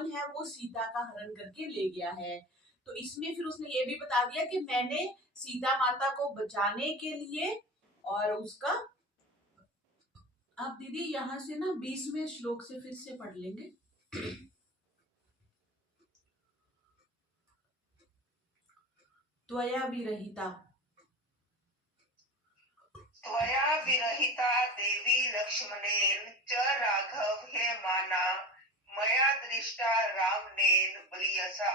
रावण है वो सीता का हरण करके ले गया है। तो इसमें फिर उसने ये भी बता दिया कि मैंने सीता माता को बचाने के लिए और उसका, आप दीदी यहाँ से ना 20वें श्लोक से फिर से पढ़ लेंगे। त्वया विरहिता, त्वया विरहिता देवी लक्ष्मणेन च राघव हे माना मया दृष्टा रामनेन बलियसा।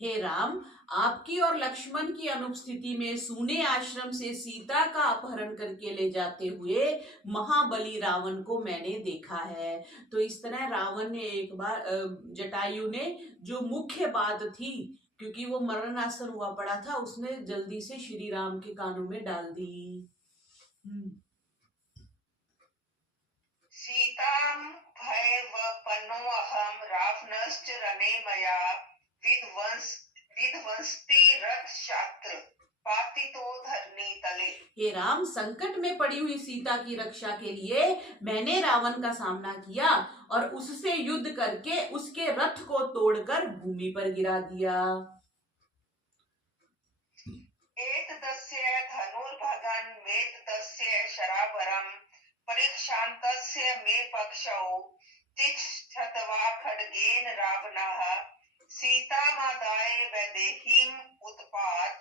हे राम, आपकी और लक्ष्मण की अनुपस्थिति में सूने आश्रम से सीता का अपहरण करके ले जाते हुए महाबली रावण को मैंने देखा है। तो इस तरह रावण ने एक बार जटायु ने जो मुख्य बात थी, क्योंकि वो मरणासन हुआ पड़ा था, उसने जल्दी से श्री राम के कानों में डाल दी। सीतां भयवपनोऽहं रावणश्च रणे मया विध्वंसति रथ शास्त्र पातितो धरणी तले। हे राम, संकट में पड़ी हुई सीता की रक्षा के लिए मैंने रावण का सामना किया और उससे युद्ध करके उसके रथ को तोड़कर भूमि पर गिरा दिया। एतदस्य धनुर्भगन् मेतदस्य शरावरम् परीक्षान्तस्य मे पक्षौ तिष्ठत्वा खड्गेन रावणः सीतामादाय वैदेहीम् उत्पात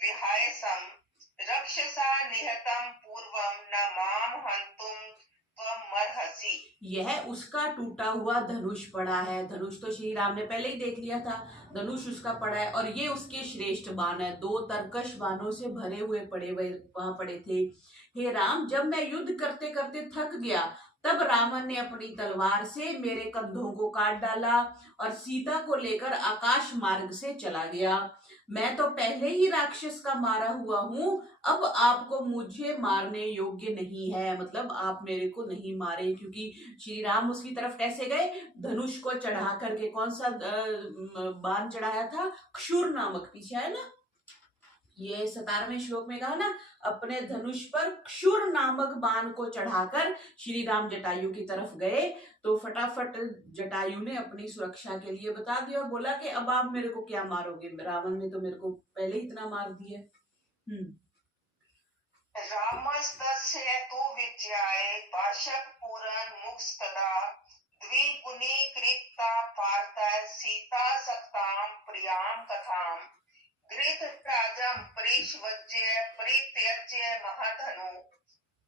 विहायसं रक्षसा निहतं पूर्वं न माम हन्तुं त्वमर्हसि। यह उसका टूटा हुआ धनुष पड़ा है। धनुष तो श्री राम ने पहले ही देख लिया था, धनुष उसका पड़ा है और ये उसके श्रेष्ठ बाण है। 2 तरकश बाणों से भरे हुए वहां पड़े थे। हे राम, जब मैं युद्ध करते करते थक गया तब रावण ने अपनी तलवार से मेरे कंधों को काट डाला और सीता को लेकर आकाश मार्ग से चला गया। मैं तो पहले ही राक्षस का मारा हुआ हूँ, अब आपको मुझे मारने योग्य नहीं है। मतलब आप मेरे को नहीं मारे, क्योंकि श्री राम उसकी तरफ कैसे गए, धनुष को चढ़ा करके। कौन सा बाण चढ़ाया था, क्षुर नामक, पीछे है ना, ये 17वें श्लोक में कहा ना, अपने धनुष पर क्षुर नामक बाण को चढ़ाकर श्री राम जटायु की तरफ गए। तो फटाफट जटायु ने अपनी सुरक्षा के लिए बता दिया और बोला कि अब आप मेरे को क्या मारोगे, रावण ने तो मेरे को पहले ही इतना मार दिया। रामस्तस्य तु विज्ञाय पाशपूरन् मुखस्तदा द्विगुणीकृता पार्थ सीता सक्तां प्रियां कथां धृतराजं परिष्वज्य परित्यज्य महधनु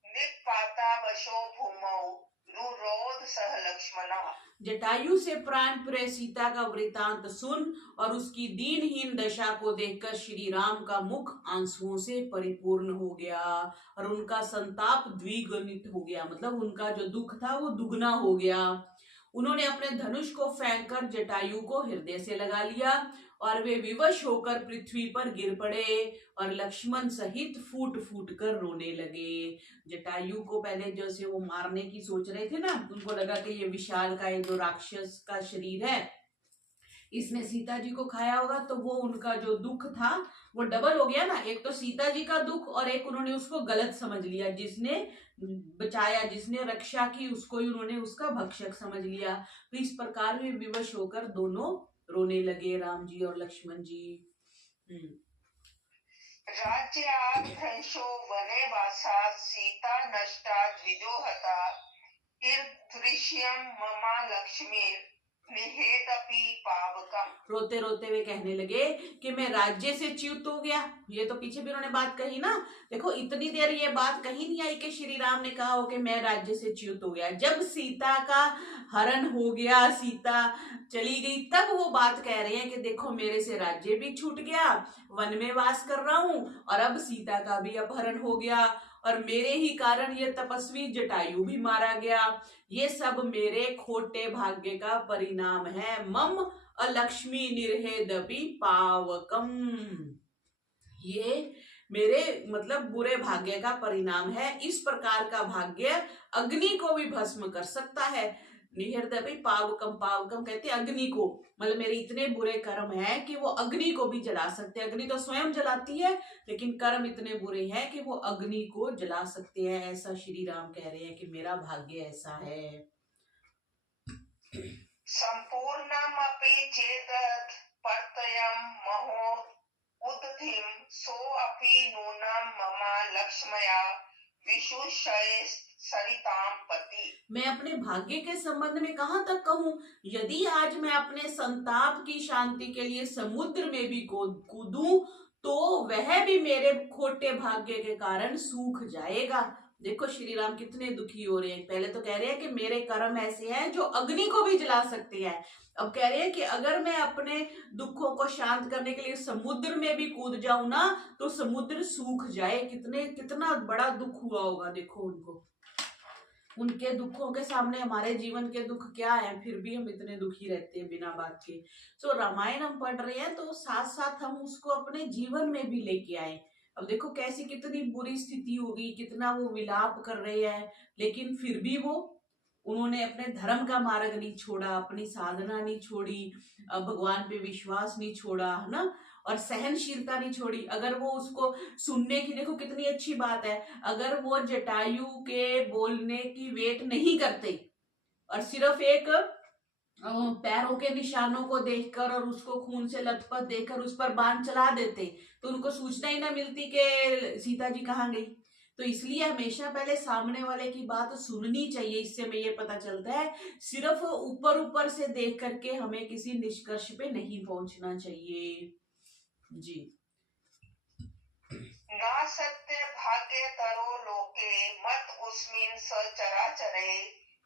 निपातावशो भूमौ रुरोध सह लक्ष्मणः। जटायु से प्राणप्रिय सीता का वृतांत सुन और उसकी दीनहीन दशा को देखकर श्री राम का मुख आंसुओं से परिपूर्ण हो गया और उनका संताप द्विगुणित हो गया। मतलब उनका जो दुख था वो दुगना हो गया। उन्होंने अपने धनुष को फेंककर जटायु को हृदय से लगा लिया और वे विवश होकर पृथ्वी पर गिर पड़े और लक्ष्मण सहित फूट फूट कर रोने लगे। जटायु को पहले जैसे वो मारने की सोच रहे थे ना, उनको लगा कि ये विशाल का जो राक्षस का शरीर है, इसने सीता जी को खाया होगा, तो वो उनका जो दुख था वो डबल हो गया ना। एक तो सीता जी का दुख और एक उन्होंने उसको गलत समझ लिया, जिसने बचाया, जिसने रक्षा की, उसको ही उन्होंने उसका भक्षक समझ लिया। तो इस प्रकार वे विवश होकर दोनों रोने लगे, राम जी और लक्ष्मण जी। राज्याद्भ्रंशो वने वासा सीता नष्टा द्विजो हता ईदृश्यं मम लक्ष्मीर् निहेतपि पावकम्। रोते रोते वे कहने लगे कि मैं राज्य से च्युत हो गया। ये तो पीछे भी उन्होंने बात कही ना, देखो इतनी देर ये बात कहीं नहीं आई कि श्री राम ने कहा हो कि मैं राज्य से च्युत हो गया। जब सीता का हरण हो गया, सीता चली गई, तब वो बात कह रहे हैं कि देखो मेरे से राज्य भी छूट गया, वन में वास कर रहा हूं और अब सीता का भी अपहरण हो गया और मेरे ही कारण ये तपस्वी जटायु भी मारा गया। ये सब मेरे खोटे भाग्य का परिणाम है। मम अलक्ष्मी निर्हेदपि पावकम, ये मेरे मतलब बुरे भाग्य का परिणाम है। इस प्रकार का भाग्य अग्नि को भी भस्म कर सकता है। निहृदपि पावकम, पावकम कहते अग्नि को, मतलब मेरे इतने बुरे कर्म हैं कि वो अग्नि को भी जला सकते हैं। अग्नि तो स्वयं जलाती है, लेकिन कर्म इतने बुरे हैं कि वो अग्नि को जला सकते हैं। ऐसा श्री राम कह रहे हैं कि मेरा भाग्य ऐसा है। संपूर्णमपि चेदत् प्रत्ययं महो उदधिं सोऽपि नूनं मम लक्ष्मया विशुषये सरितां पति। मैं अपने भाग्य के संबंध में कहाँ तक कहूँ? यदि आज मैं अपने संताप की शांति के लिए समुद्र में भी कूदूं तो वह भी मेरे खोटे भाग्य के कारण सूख जाएगा। देखो श्री राम कितने दुखी हो रहे हैं। पहले तो कह रहे हैं कि मेरे कर्म ऐसे हैं जो अग्नि को भी जला सकते हैं। अब कह रहे हैं कि अगर मैं अपने दुखों को शांत करने के लिए समुद्र में भी कूद जाऊं ना तो समुद्र सूख जाए। कितना बड़ा दुख हुआ होगा देखो उनको। उनके दुखों के सामने हमारे जीवन के दुख क्या है, फिर भी हम इतने दुखी रहते हैं बिना बात के। सो रामायण हम पढ़ रहे हैं तो साथ साथ हम उसको अपने जीवन में भी लेके आए। अब देखो कैसी कितनी बुरी स्थिति होगी, कितना वो विलाप कर रहे हैं, लेकिन फिर भी वो उन्होंने अपने धर्म का मार्ग नहीं छोड़ा, अपनी साधना नहीं छोड़ी, भगवान पे विश्वास नहीं छोड़ा, है ना, और सहनशीलता नहीं छोड़ी। अगर वो उसको सुनने की, देखो कितनी अच्छी बात है, अगर वो जटायु के बोलने की वेट नहीं करते और सिर्फ एक पैरों के निशानों को देखकर और उसको खून से लथपथ देखकर उस पर बाण चला देते तो उनको सूचना ही ना मिलती कि सीता जी कहाँ गई। तो इसलिए हमेशा पहले सामने वाले की बात सुननी चाहिए। इससे हमें ये पता चलता है सिर्फ ऊपर ऊपर से देख करके हमें किसी निष्कर्ष पे नहीं पहुंचना चाहिए। जी। ना सत्य भाग्य तरो लोके मत उस्मिन् सचराचरे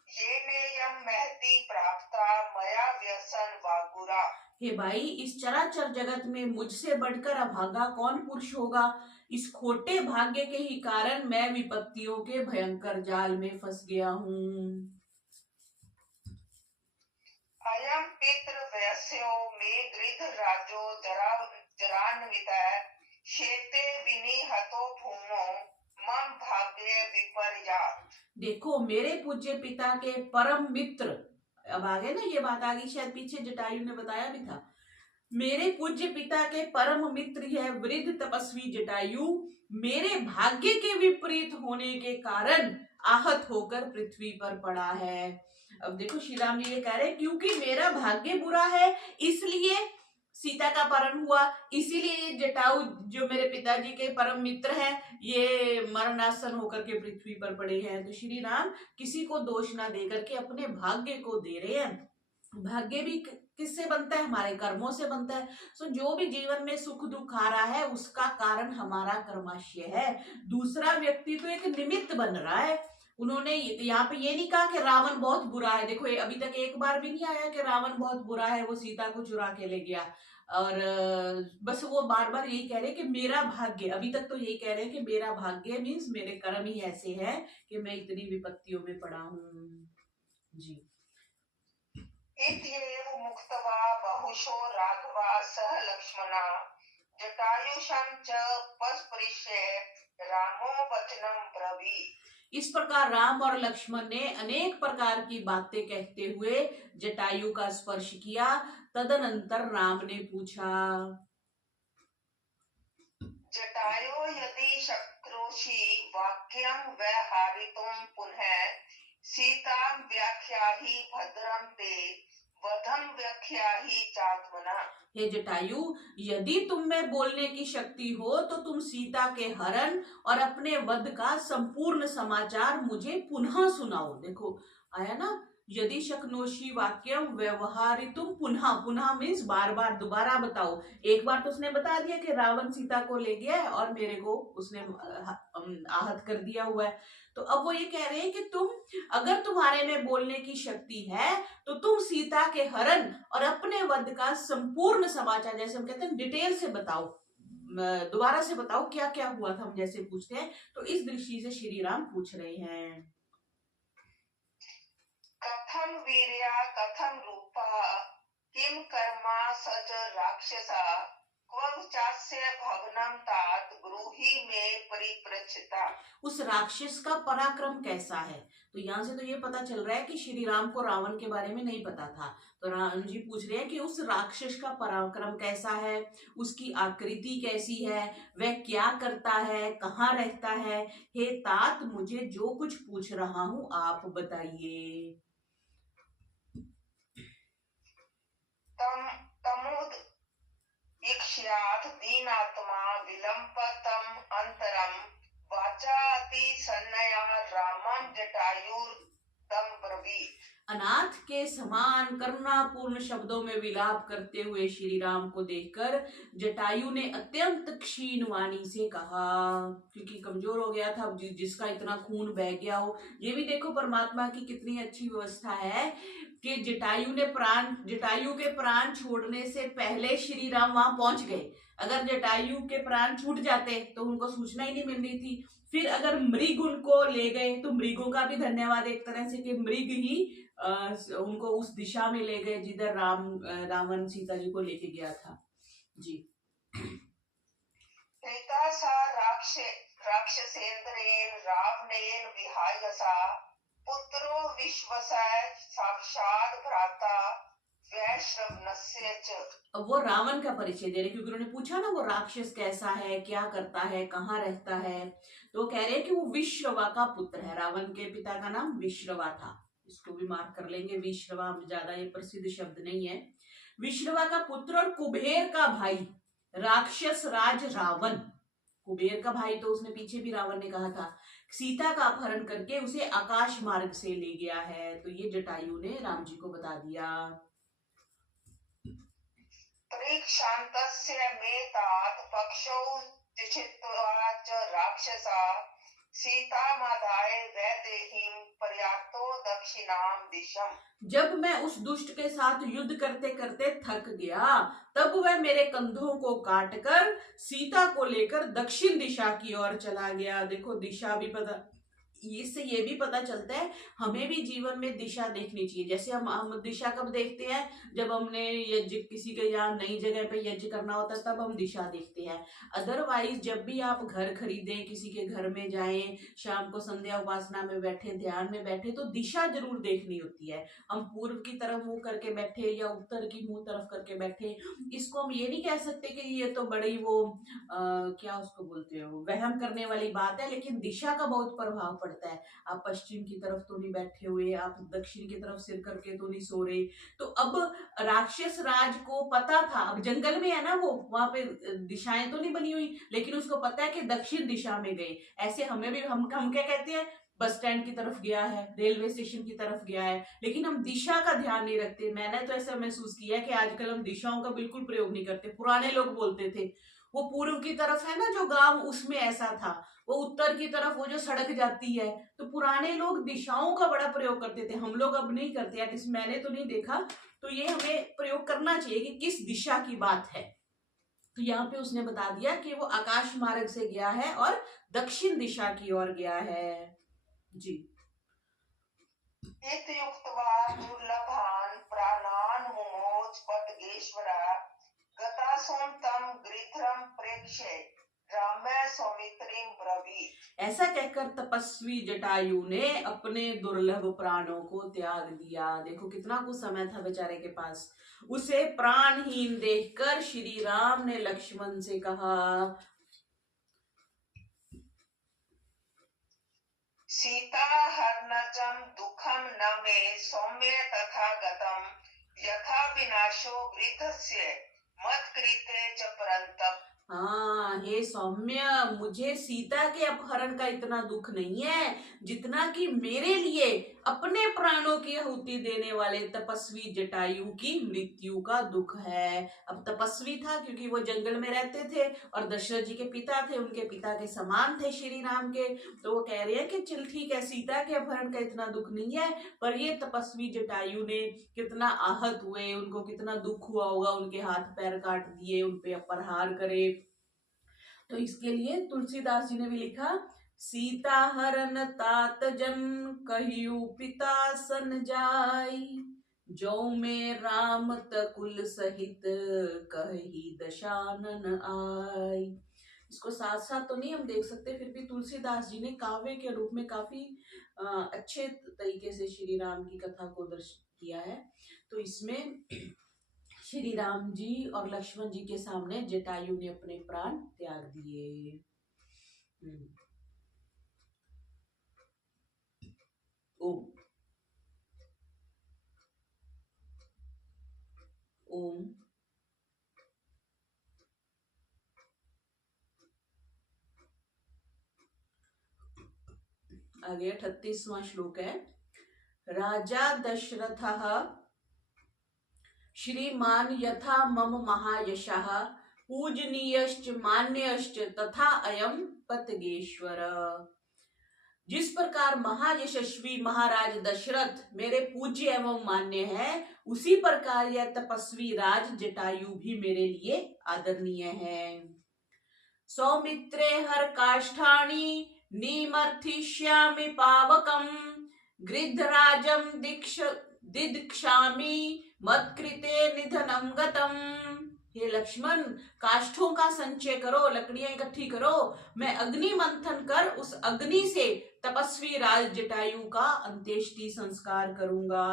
येनेयं महति प्राप्ता मया व्यसन वागुरा। हे भाई, इस चराचर जगत में मुझसे बढ़कर अभागा कौन पुरुष होगा? इस खोटे भाग्य के ही कारण मैं विपत्तियों के भयंकर जाल में फंस गया हूँ। अयं पितृ वयस्यो मे गृध राजो जरान्वितः शेते विनिहतो भूमो मम भाग्य विपर्यात्। देखो मेरे पूज्य पिता के परम मित्र, अब आगे ना ये बात आ गई, शायद पीछे जटायु ने बताया भी था। मेरे पूज्य पिता के परम मित्र है वृद्ध तपस्वी जटायु मेरे भाग्य के विपरीत होने के कारण आहत होकर पृथ्वी पर पड़ा है। अब देखो श्री राम जी ये कह रहे हैं क्योंकि मेरा भाग्य बुरा है इसलिए सीता का अपहरण हुआ, इसीलिए जटायु जो मेरे पिताजी के परम मित्र हैं ये मरणासन होकर के पृथ्वी पर पड़े हैं। तो श्री राम किसी को दोष ना दे करके अपने भाग्य को दे रहे हैं। भाग्य भी किससे बनता है? हमारे कर्मों से बनता है। सो जो भी जीवन में सुख दुख आ रहा है उसका कारण हमारा कर्माशय है। दूसरा व्यक्ति तो एक निमित्त बन रहा है। उन्होंने यहाँ पे ये नहीं कहा कि रावण बहुत बुरा है। देखो अभी तक एक बार भी नहीं आया कि रावण बहुत बुरा है, वो सीता को चुरा के ले गया। और बस वो बार बार यही कह रहे हैं कि मेरा भाग्य, अभी तक तो यही कह रहे हैं कि मेरा भाग्य मीन्स मेरे कर्म ही ऐसे हैं कि मैं इतनी विपत्तियों में पड़ा हूँ। जी। इत्येव मुक्त्वा बहुशो राघवा सह लक्ष्मणा जटायुषं च पस्पृश्य रामो वचनं ब्रवीत्। इस प्रकार राम और लक्ष्मण ने अनेक प्रकार की बातें कहते हुए जटायु का स्पर्श किया। तदनंतर राम ने पूछा, जटायो यदि शक्रोषि वाक्यं व्यहारितुं पुनः सीतां व्याख्याहि भद्रं ते वधं व्याख्याहि चात्मना। हे जटायु, यदि तुम में बोलने की शक्ति हो तो तुम सीता के हरण और अपने वध का संपूर्ण समाचार मुझे पुनः सुनाओ। देखो आया ना, यदि शक्नोषि वाक्यम व्यवहारितुम पुनः, पुनः मीन्स बार बार दोबारा बताओ। एक बार तो उसने बता दिया कि रावण सीता को ले गया है और मेरे को उसने आहत कर दिया हुआ है। तो अब वो ये कह रहे हैं कि तुम, अगर तुम्हारे में बोलने की शक्ति है तो तुम सीता के हरण और अपने वध का संपूर्ण समाचार, जैसे हम कहते हैं डिटेल से बताओ, दोबारा से बताओ क्या क्या हुआ था, हम जैसे पूछते हैं। तो इस दृष्टि से श्री राम पूछ रहे हैं। कथम वीर्या कथम रूपा किम कर्मा सच राक्षसा क्व चास्य भवनम तात ब्रूहि में परिप्रच्छता। उस राक्षस का पराक्रम कैसा है? तो यहाँ से तो ये पता चल रहा है कि श्री राम को रावण के बारे में नहीं पता था। तो राम जी पूछ रहे हैं कि उस राक्षस का पराक्रम कैसा है, उसकी आकृति कैसी है, वह क्या करता है, कहाँ रहता है। हे तात, मुझे जो कुछ पूछ रहा हूँ आप बताइए। तम तमुद इक्ष्यात् दीनात्मा विलंबतम अंतरम वाचाति सन्नया रामं जटायुर तम ब्रवीत। अनाथ के समान करुणापूर्ण शब्दों में विलाप करते हुए श्री राम को देखकर जटायु ने अत्यंत क्षीण वाणी से कहा, क्योंकि कमजोर हो गया था, जिसका इतना खून बह गया हो। ये भी देखो परमात्मा की कितनी अच्छी व्यवस्था है कि जटायु के प्राण छोड़ने से पहले श्री राम वहां पहुंच गए। अगर जटायु के प्राण छूट जाते तो उनको सूचना ही नहीं मिल रही थी। फिर अगर मृग उनको ले गए तो मृगों का भी धन्यवाद एक तरह से, कि मृग ही उनको उस दिशा में ले गए जिधर रावण सीता जी को लेके गया था। जी। त्रेता सा राक्षसेन्द्रेण रावणेन विहायसा पुत्रो विश्वसः साक्षात् भ्राता वैश्रवणस्य च। अब वो रावण का परिचय दे रहे, क्योंकि उन्होंने पूछा ना वो राक्षस कैसा है, क्या करता है, कहाँ रहता है। तो कह रहे हैं कि वो विश्रवा का पुत्र है। रावण के पिता का नाम विश्रवा था। इसको भी मार्क कर लेंगे। विश्रवा ज्यादा ये प्रसिद्ध शब्द नहीं है। विश्रवा का पुत्र और कुबेर का भाई राक्षस राज रावण। कुबेर का भाई तो उसने पीछे भी रावण ने कहा था। सीता का अपहरण करके उसे आकाश मार्ग से ले गया है। तो ये जटायु ने राम जी को बता दिया। परीक्षान्तस्य मेतात् पक्षौ चित्वा च राक्षसा सीतामादाय वैदेहीं पर्याप्तो दक्षिणां दिशम। जब मैं उस दुष्ट के साथ युद्ध करते करते थक गया, तब वह मेरे कंधों को काटकर सीता को लेकर दक्षिण दिशा की ओर चला गया। देखो दिशा भी पता, इससे ये भी पता चलता है हमें भी जीवन में दिशा देखनी चाहिए। जैसे हम दिशा कब देखते हैं, जब हमने यज्ञ किसी के यहाँ नई जगह पे यज्ञ करना होता है, तब हम दिशा देखते हैं। अदरवाइज जब भी आप घर खरीदें, किसी के घर में जाएं, शाम को संध्या उपासना में बैठे, ध्यान में बैठे, तो दिशा जरूर देखनी होती है। हम पूर्व की तरफ मुंह करके बैठे या उत्तर की मुंह तरफ करके बैठे, इसको हम ये नहीं कह सकते कि ये तो बड़ी वो क्या उसको बोलते हो, वहम करने वाली बात है। लेकिन दिशा का बहुत प्रभाव पड़ता है। आप पश्चिम की तरफ तो नहीं बैठे हुए, आप दक्षिण की तरफ सिर करके तो नहीं सो रहे। तो अब राक्षस राज को पता था, अब जंगल में है ना वो, वहां पे दिशाएं तो नहीं बनी हुई, लेकिन उसको पता है कि दक्षिण दिशा में गए। ऐसे हमें भी, हम क्या कहते हैं, बस स्टैंड की तरफ गया है, रेलवे स्टेशन की तरफ गया है, लेकिन हम दिशा का ध्यान नहीं रखते। मैंने तो ऐसा महसूस किया है कि आजकल हम दिशाओं का बिल्कुल प्रयोग नहीं करते। पुराने लोग बोलते थे वो पूर्व की तरफ है ना जो गांव, उसमें ऐसा था, वो उत्तर की तरफ वो जो सड़क जाती है। तो पुराने लोग दिशाओं का बड़ा प्रयोग करते थे, हम लोग अब नहीं करते। एटलीस्ट मैंने तो नहीं देखा। तो ये हमें प्रयोग करना चाहिए कि किस दिशा की बात है। तो यहाँ पे उसने बता दिया कि वो आकाश मार्ग से गया है और दक्षिण दिशा की ओर गया है। जी। इत्युक्त्वा दुर्लभान् प्राणान् मुमोच पतगेश्वरा गतासुं तं गृध्रं प्रेक्ष्य राम्य सौमित्रीं ब्रवीत्। ऐसा कहकर तपस्वी जटायु ने अपने दुर्लभ प्राणों को त्याग दिया। देखो कितना कुछ समय था बेचारे के पास। उसे प्राणहीन देखकर श्री राम ने लक्ष्मण से कहा, सीता हरनजं दुःखं न मे सौम्य तथा गतं यथा विनाशो वृद्धस्य मत्कृते च परन्तप। हाँ हे सौम्य, मुझे सीता के अपहरण का इतना दुख नहीं है जितना कि मेरे लिए अपने प्राणों की आहुति देने वाले तपस्वी जटायु की मृत्यु का दुख है। अब तपस्वी था क्योंकि वो जंगल में रहते थे और दशरथ जी के पिता थे, उनके पिता के समान थे श्री राम के। तो वो कह रहे हैं कि चल ठीक है, सीता के अपहरण का इतना दुख नहीं है, पर ये तपस्वी जटायु ने कितना आहत हुए, उनको कितना दुख हुआ होगा, उनके हाथ पैर काट दिए, उनपे प्रहार करे। तो इसके लिए तुलसीदास जी ने भी लिखा, सीता हरन तात जन कहियु पिता सन जाई, जो में राम तकुल सहित कही दशानन आई। इसको साथ साथ तो नहीं हम देख सकते, फिर भी तुलसीदास जी ने काव्य के रूप में काफी अच्छे तरीके से श्री राम की कथा को दर्श किया है। तो इसमें श्री राम जी और लक्ष्मण जी के सामने जटायु ने अपने प्राण त्याग दिए। ओम ओम। आगे 38वां श्लोक है। राजा दशरथः श्रीमान यथा मम महायशः पूजनीयश्च मान्यश्च तथा अयम पतगेश्वर। जिस प्रकार महायशस्वी महाराज दशरथ मेरे पूज्य एवं मान्य है, उसी प्रकार यह तपस्वी राज जटायु भी मेरे लिए आदरणीय है। सौमित्रे हर काष्ठानि निमर्थिष्यामि पावकम गृद्धराजम दिदक्षामि मत्कृते निधनम गतम। हे लक्ष्मण, काष्ठों का संचय करो, लकड़ियां इकट्ठी करो, मैं अग्नि मंथन कर उस अग्नि से तपस्वी राज जटायु का अंत्येष्टि संस्कार करूंगा।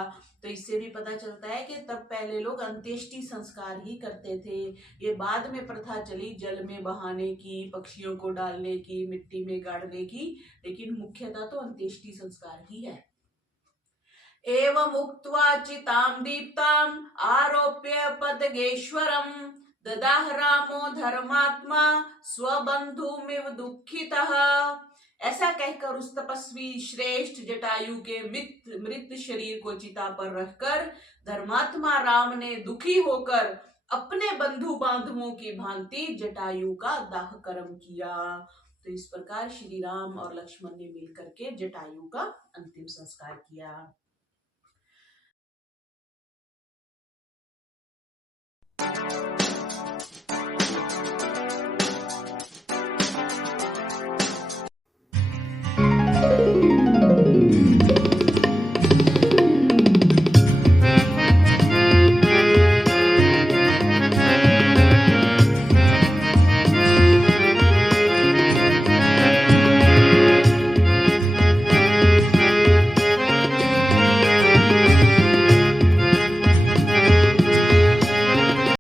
तो इससे भी पता चलता है कि तब पहले लोग अंत्येष्टि संस्कार ही करते थे। ये बाद में प्रथा चली जल में बहाने की, पक्षियों को डालने की, मिट्टी में गाड़ने की, लेकिन मुख्यतः तो अंत्येष्टि संस्कार ही है। एवं उक्त्वा चितां दीप्तां आरोप्य पदगेश्वरं ददाह रामो धर्मात्मा स्वबंधुमिव दुःखितः। ऐसा कहकर उस तपस्वी श्रेष्ठ जटायु के मृत शरीर को चिता पर रखकर धर्मात्मा राम ने दुखी होकर अपने बंधु बांधवों की भांति जटायु का दाह कर्म किया। तो इस प्रकार श्री राम और लक्ष्मण ने मिलकर के जटायु का अंतिम संस्कार किया।